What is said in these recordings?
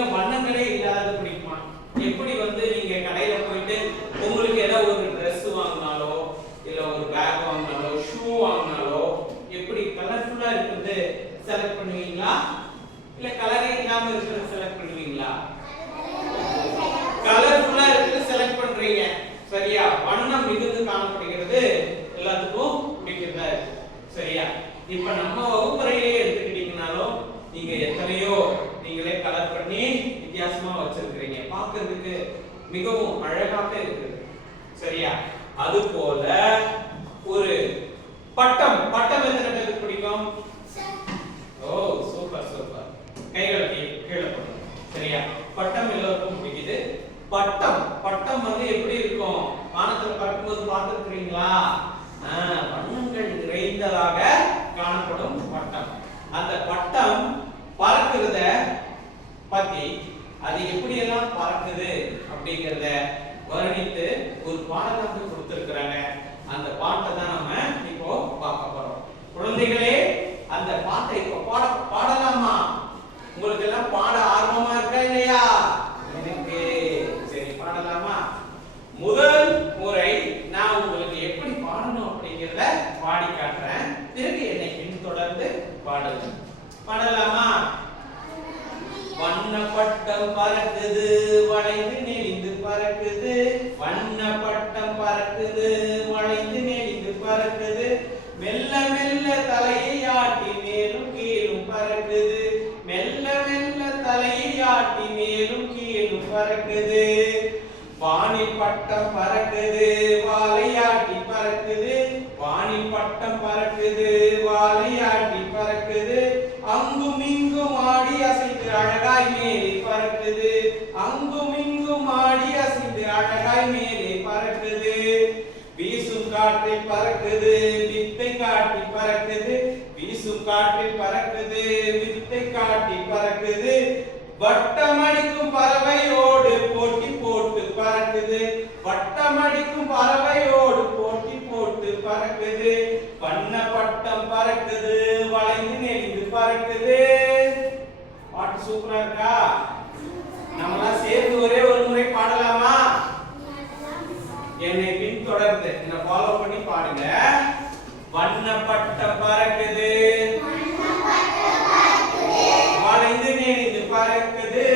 இல்ல வண்ணங்களே இல்லாதது பிடிக்குமா? எப்படி வந்து நீங்க கடையில போயிட்டு உங்களுக்கு ஏதாவது ஒரு Dress வாங்கினாலோ இல்ல ஒரு பேக் வாங்கினாலோ ஷூ வாங்கினாலோ எப்படி கலர்ஃபுல்லா இருக்குது செலக்ட் பண்ணுவீங்களா இல்ல கலரே இல்லாம இருக்கிறது செலக்ட் பண்ணுவீங்களா? கலர்ஃபுல்லா இருக்கிறது செலக்ட் பண்றீங்க. சரியா? வண்ணம் மிகுந்து காணப்படுகிறது எல்லாத்துக்கும் பிடிக்கிறதா இருக்கு. சரியா? இப்ப நம்ம வகுப்பறையிலே எடுத்துக்கிட்டீங்கனாலும் நீங்க எத்தனையோ நீங்களே கலர் பண்ணி வித்தியாசமா வச்சிருக்கீங்க. பார்க்கிறதுக்கு மிகவும் அழகாக இருக்குது. சரியா? அது போல ஒரு பட்டம் எத்தனை பேருக்கு பிடிக்கும்? ஓ சூப்பர் சூப்பர். கைகளை கீழே போடுங்க. சரியா? பட்டம் எல்லாருக்கும் பிடிக்குது. பட்டம் வந்து எப்படி இருக்கும்? வானத்துல பறக்கும்போது பார்த்திருக்கீங்களா? வண்ணங்கள் நிறைந்ததாக காணப்படும் பட்டம். அந்த பட்டம் பறக்குறத பத்தி அது எப்படி எல்லாம் பறக்குது அப்படிங்கறத வர்ணித்து ஒரு பாடத்தை கொடுத்திருக்கிறாங்க. அந்த பாட்டை தான் நாம இப்போ பார்க்க போறோம். குழந்தைகளே, அந்த பாட்டை இப்போ பாடலாமா? உங்களுக்கு எல்லாம் பாட ஆர்வமா இருக்கா இல்லையா? எனக்கு சரி, பாடலாமா? முதல் முறை நான் உங்களுக்கு எப்படி பாடணும் அப்படிங்கறத பாடி காட்டுறேன். பிறகு என்னை பின்தொடர்ந்து பாடுங்க. பாடலாமா? வண்ணப்பட்டம் பறக்குது, வளைந்து நெளிந்து பறக்குது. வண்ணப்பட்டம் பறக்குது, வளைந்து நெளிந்து பறக்குது. மெல்ல மெல்ல தலையை ஆட்டி மேலும் கீழும் பறக்குது. மெல்ல மெல்ல தலையை ஆட்டி மேலும் கீழும் பறக்குது. வானில் பட்டம் பறக்குது, வாலையாட்டி பறக்குது. வானில் பட்டம் பறக்குது, வாலையாட்டி பறக்குது. அங்கும் இங்கும் ஆடி அசைந்து அழகாய் மேலே பறக்குது. அங்கும் இங்கும் ஆடி அசைந்து அழகாய் மேலே பறக்குது. வீசும் காற்றில் பறக்குது, வித்தை காட்டி பறக்குது. வீசும் காற்றில் பறக்குது, வித்தை காட்டி பறக்குது. வட்டமடிக்கும் பறவையோடு போட்டி போட்டு பறக்குது. வட்டமடிக்கும் பறவையோடு போட்டி போட்டு பறக்குது. வண்ணப்பட்டம் பறக்குது, வளைந்து நெளிந்து பறக்குது. பாட்டு சூப்பரா இருக்கா? நம்மளாம் சேர்ந்து ஒரே ஒரு முறை பாடலாமா? என்னை பின்தொடர்ந்து என்ன ஃபாலோ பண்ணி பாடுங்க. வண்ணப்பட்டம் பறக்குது, வளைந்து நெளிந்து பறக்குது.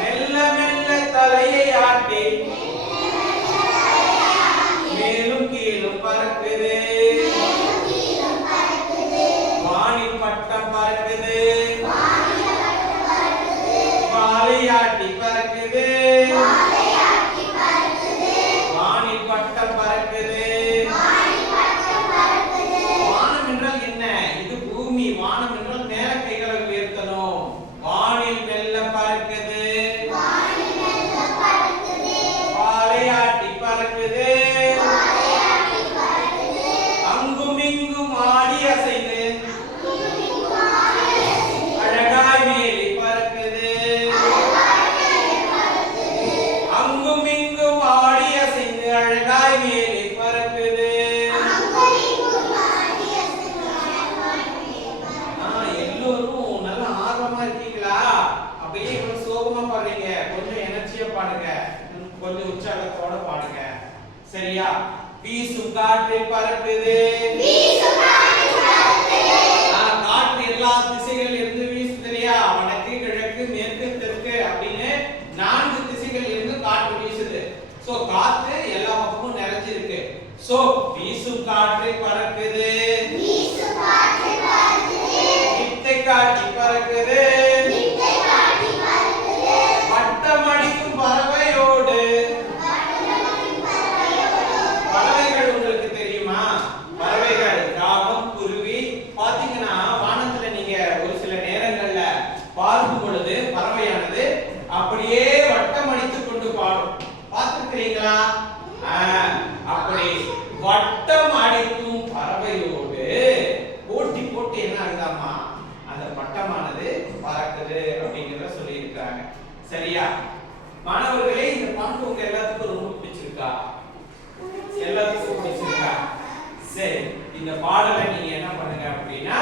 மெல்ல மெல்ல தலையை ஆட்டி மேலும் கீழும் பறக்குது. வானில் பட்டம் பறக்குது, வாலையாட்டி பறக்குது. வானில் பட்டம் பறக்குது. வானம் என்றால் என்ன? இது பூமி. வானம் என்றால் மேல கைகளை உயர்த்தணும். வானில் மெல்ல பறக்குது, வாலையாட்டி பறக்குது. அங்கும் இங்கும் ஆடி அசைந்து அழகாய் மேலே பறக்குது. அங்கும் இங்கும் ஆடி அசைந்து அழகாய் மேலே பறக்குது. எல்லோரும் நல்ல ஆர்வமா இருக்கீங்களா? அப்படியே இவ்வளவு சோகமா பாடுறீங்க. கொஞ்சம் எனர்ஜியா பாடுங்க, கொஞ்சம் உற்சாகத்தோட பாடுங்க. சரியா? வீசும் காற்றில் பறக்குது. காற்று எல்லா திசைகளில் இருந்து வீசுது இல்லையா? வடக்கு கிழக்கு மேற்கு தெற்கு அப்படின்னு 4 திசைகளில் இருந்து காற்று வீசுது. சோ காற்று எல்லா பக்கமும் நிறைஞ்சிருக்கு. சோ வீசும் காற்று பறக்குது, வித்தை காட்டி பறக்குது. வட்டமடிக்கும் பறவையோடு. பறவைகள் உங்களுக்கு தெரியுமா? பறவைகள் காகம், குருவி. பாத்தீங்கன்னா வானத்துல நீங்க ஒரு சில நேரங்கள்ல பார்க்கும் பொழுது பறவையானது அப்படியே வட்டம் அடித்துக் கொண்டு பாடும். பார்த்திருக்கிறீங்களா? அப்படி வட்டம் அடிக்கும் பறவையோடு போட்டி போட்டு என்ன ஆகுதாமா? அந்த பட்டமானது பறக்குது அப்படிங்கறத சொல்லி இருக்காங்க. சரியா? மாணவர்களே, இந்த பாட்டு உங்க எல்லாத்துக்கும் ரொம்ப பிடிச்சிருக்கா? எல்லாத்துக்கும் பிடிச்சிருக்கா? சரி, இந்த பாடலை நீங்க என்ன பண்ணுங்க அப்படின்னா